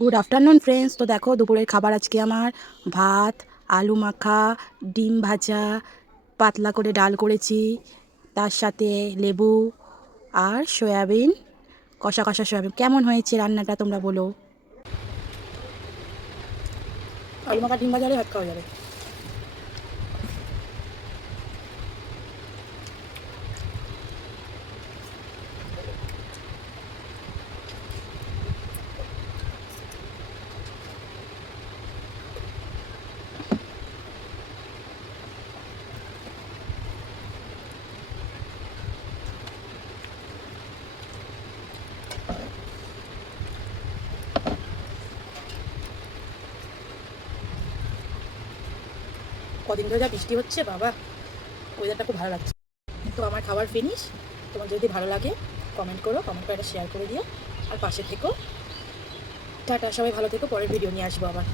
Good afternoon friends. তো দেখো দুপুরের খাবার আজকে আমার ভাত, আলু মাখা, ডিম ভাজা, পাতলা করে ডাল করেছি, তার সাথে লেবু আর সয়াবিন, কষা কষা সয়াবিন। কেমন হয়েছে রান্নাটা তোমরা বলো। আলু মাখা ডিম ভাজা হলে ভাত খাওয়া যাবে। কদিন ধরে যা বৃষ্টি হচ্ছে বাবা, ওয়েদারটা খুব ভালো লাগছে। তো আমার খাবার ফিনিশ। তোমার যদি ভালো লাগে কমেন্ট করো, কমেন্ট করে শেয়ার করে দিও, আর পাশে থেকো। টাটা, সবাই ভালো থেকো, পরের ভিডিও নিয়ে আসবো আবার।